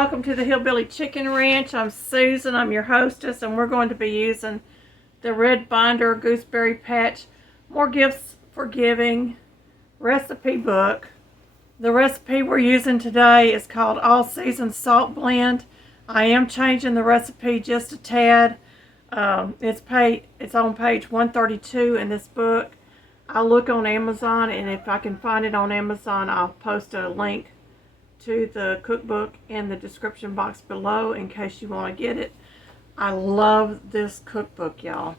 welcome to the Hillbilly Chicken Ranch. I'm Susan, I'm your hostess, and we're going to be using the red binder Gooseberry Patch More Gifts for Giving recipe book. The recipe we're using today is called All Season Salt Blend. I am changing the recipe just a tad. It's on page 132 in this book. I'll look on Amazon, and if I can find it on Amazon, I'll post a link to the cookbook in the description box below in case you want to get it. I love this cookbook, y'all.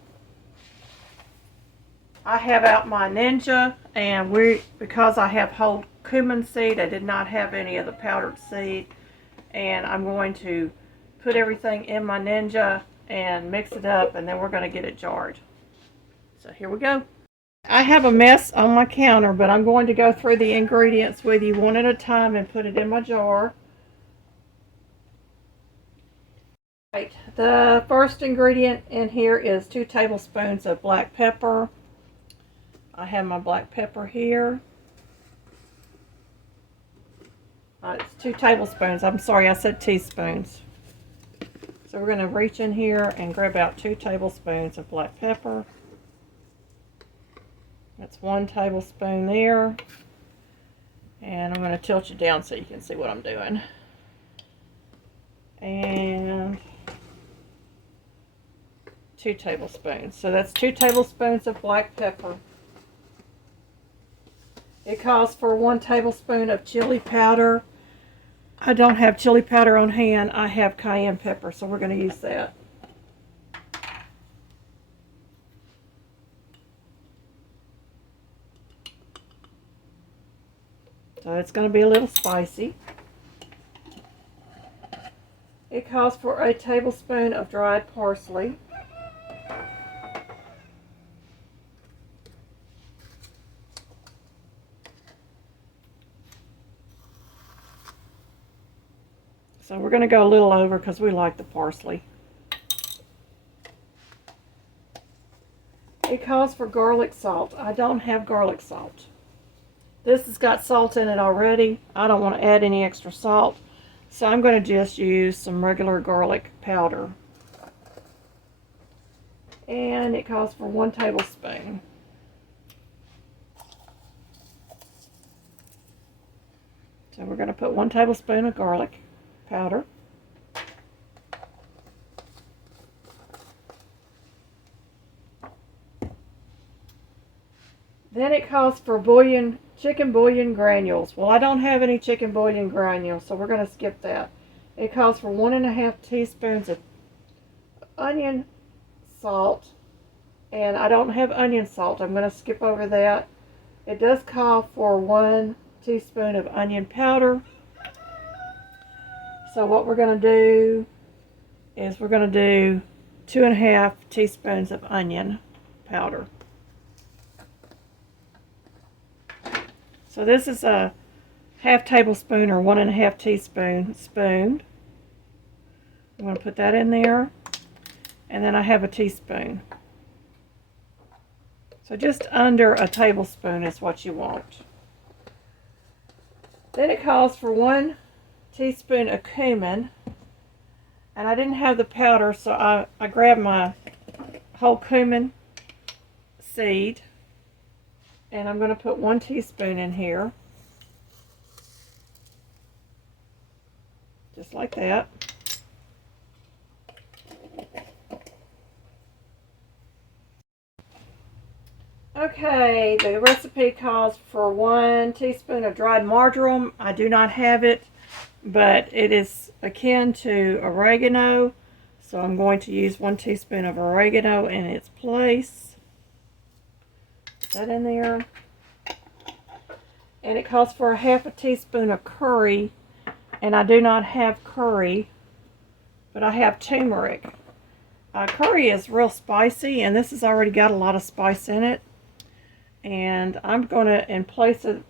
I have out my Ninja, and because I have whole cumin seed, I did not have any of the powdered seed, and I'm going to put everything in my Ninja and mix it up, and then we're going to get it jarred. So here we go. I have a mess on my counter, but I'm going to go through the ingredients with you one at a time and put it in my jar. Right, the first ingredient in here is 2 tablespoons of black pepper. I have my black pepper here. It's 2 tablespoons. I'm sorry, I said teaspoons. So we're going to reach in here and grab out 2 tablespoons of black pepper. That's 1 tablespoon there. And I'm going to tilt you down so you can see what I'm doing. And 2 tablespoons. So that's 2 tablespoons of black pepper. It calls for 1 tablespoon of chili powder. I don't have chili powder on hand. I have cayenne pepper, so we're going to use that. So it's going to be a little spicy. It calls for 1 tablespoon of dried parsley. So we're going to go a little over because we like the parsley. It calls for garlic salt. I don't have garlic salt. This has got salt in it already. I don't want to add any extra salt, so I'm going to just use some regular garlic powder. And it calls for 1 tablespoon. So we're going to put 1 tablespoon of garlic powder. Then it calls for chicken bouillon granules. Well, I don't have any chicken bouillon granules, so we're going to skip that. It calls for 1½ teaspoons of onion salt, and I don't have onion salt. I'm going to skip over that. It does call for 1 teaspoon of onion powder. So what we're going to do is we're going to do 2½ teaspoons of onion powder. So this is a ½ tablespoon or 1½ teaspoon spoon. I'm going to put that in there. And then I have a teaspoon. So just under a tablespoon is what you want. Then it calls for 1 teaspoon of cumin. And I didn't have the powder, so I grabbed my whole cumin seed. And I'm going to put 1 teaspoon in here. Just like that. Okay, the recipe calls for 1 teaspoon of dried marjoram. I do not have it, but it is akin to oregano. So I'm going to use 1 teaspoon of oregano in its place. That in there. And it calls for 1/2 teaspoon of curry, and I do not have curry, but I have turmeric. Curry is real spicy, and this has already got a lot of spice in it. And I'm going to, in place of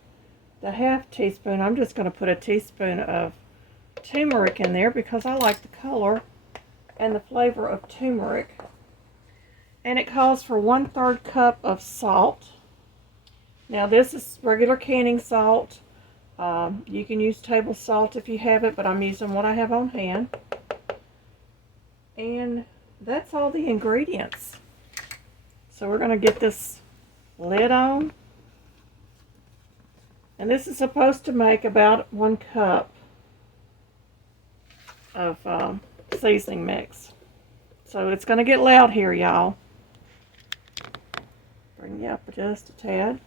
the 1/2 teaspoon, I'm just going to put 1 teaspoon of turmeric in there because I like the color and the flavor of turmeric. And it calls for 1/3 cup of salt. Now this is regular canning salt. You can use table salt if you have it, but I'm using what I have on hand. And that's all the ingredients. So we're going to get this lid on. And this is supposed to make about 1 cup of seasoning mix. So it's going to get loud here, y'all. Bring you up just a tad.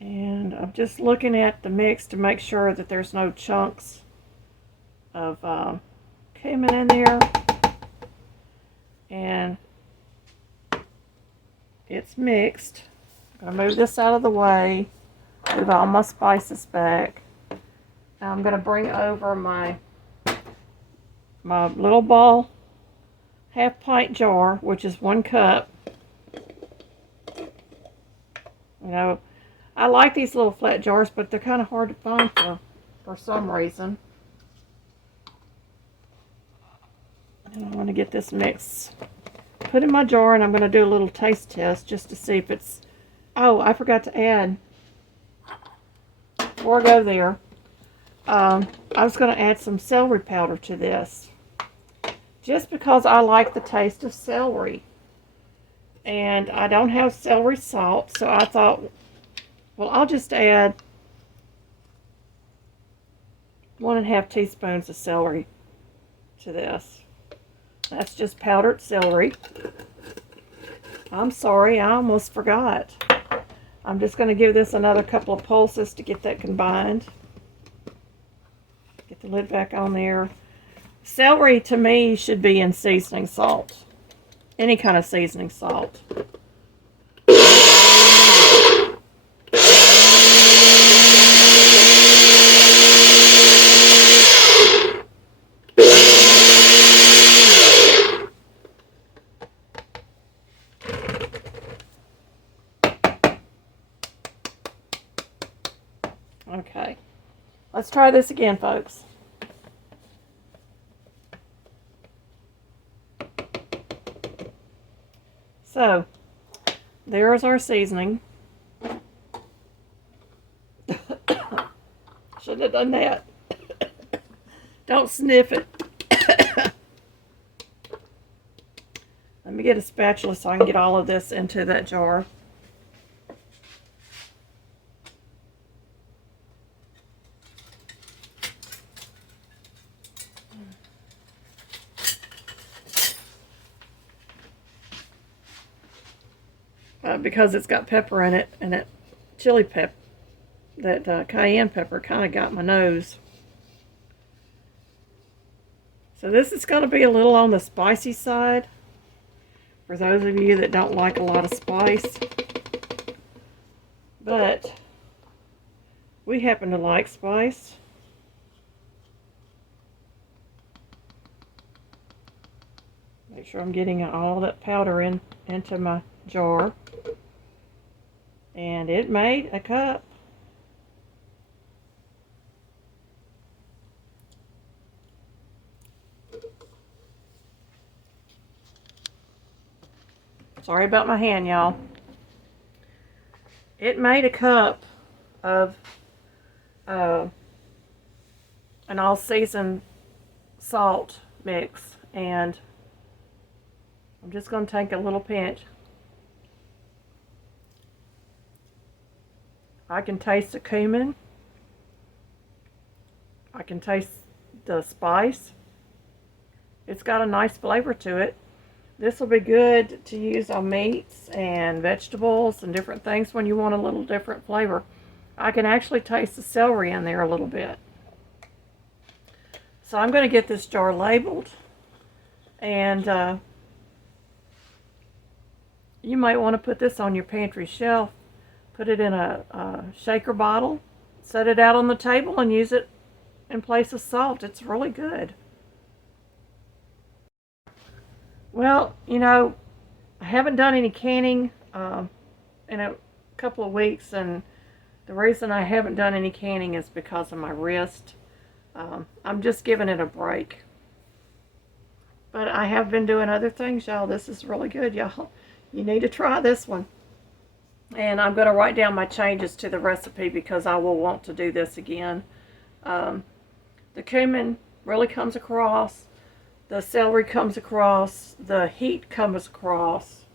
And I'm just looking at the mix to make sure that there's no chunks of cumin in there. And it's mixed. I'm going to move this out of the way. Move all my spices back. Now I'm going to bring over my little ball half pint jar, which is 1 cup. You know, I like these little flat jars, but they're kind of hard to find for some reason. And I'm going to get this mix put in my jar, and I'm going to do a little taste test just to see if it's... Oh, I forgot to add, before I go there, I was going to add some celery powder to this. Just because I like the taste of celery. And I don't have celery salt, so I thought, well, I'll just add 1½ teaspoons of celery to this. That's just powdered celery. I'm sorry, I almost forgot. I'm just going to give this another couple of pulses to get that combined. Get the lid back on there. Celery, to me, should be in seasoning salt. Any kind of seasoning salt. Okay, let's try this again, folks. So, there's our seasoning. Shouldn't have done that. Don't sniff it. Let me get a spatula so I can get all of this into that jar. Because it's got pepper in it, and that chili pepper, that cayenne pepper kind of got my nose. So this is going to be a little on the spicy side for those of you that don't like a lot of spice. But we happen to like spice. Make sure I'm getting all that powder into my jar. And it made a cup. Sorry about my hand, y'all. It made a cup of an all-season salt mix. And I'm just going to take a little pinch. I can taste the cumin. I can taste the spice. It's got a nice flavor to it. This will be good to use on meats and vegetables and different things when you want a little different flavor. I can actually taste the celery in there a little bit. So I'm going to get this jar labeled. And you might want to put this on your pantry shelf. Put it in a shaker bottle, set it out on the table, and use it in place of salt. It's really good. Well, you know, I haven't done any canning in a couple of weeks, and the reason I haven't done any canning is because of my wrist. I'm just giving it a break. But I have been doing other things, y'all. This is really good, y'all. You need to try this one. And I'm going to write down my changes to the recipe because I will want to do this again. The cumin really comes across. The celery comes across. The heat comes across.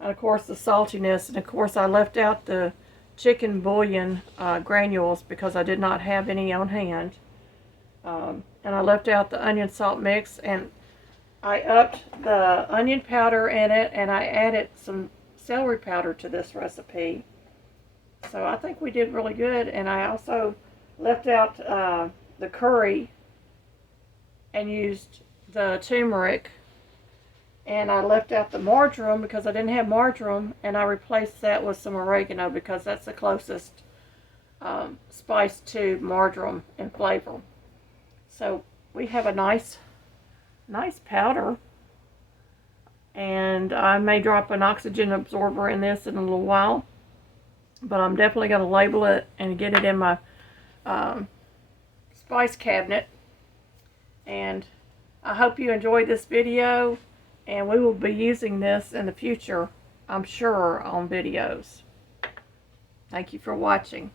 And of course the saltiness. And of course I left out the chicken bouillon granules because I did not have any on hand. And I left out the onion salt mix, and I upped the onion powder in it, and I added some celery powder to this recipe. So I think we did really good. And I also left out the curry and used the turmeric, and I left out the marjoram because I didn't have marjoram, and I replaced that with some oregano because that's the closest spice to marjoram in flavor. So we have a nice powder, and I may drop an oxygen absorber in this in a little while, but I'm definitely going to label it and get it in my spice cabinet. And I hope you enjoyed this video, and we will be using this in the future, I'm sure, on videos. Thank you for watching.